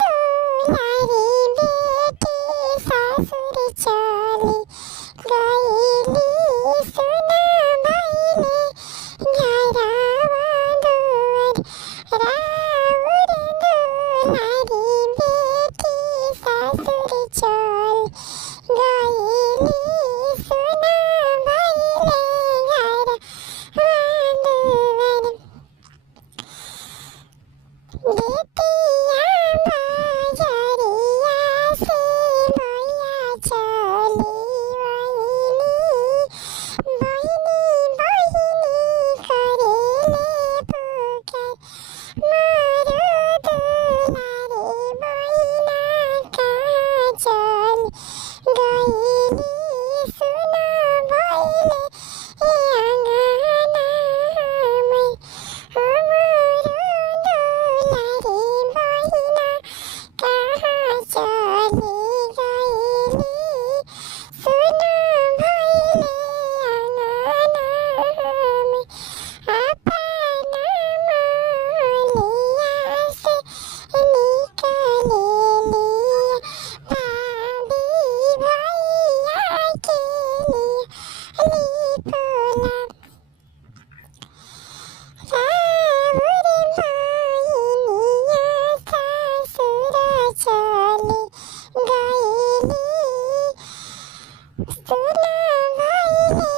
दुलारी बेटी सासुर चली गईली सुना भइले घरवा दुआर राउर दुलारी बेटी सासुर चली गईली सुना भइले घरवा दुआर बेटिया बाजरिया से मैया चली बहिनी करेले पुकार मारो दुलारे बहिना कहाँ चली गईली सुना भइले अंगना में हमरो दुलारी बहिना कहाँ चली गईली सुना भइले अंगना में अपना मोहलिया से निकलेली भाभी भैया के लिए लिपोला राउर बहिनिया सासुर चली गईली सुना भइले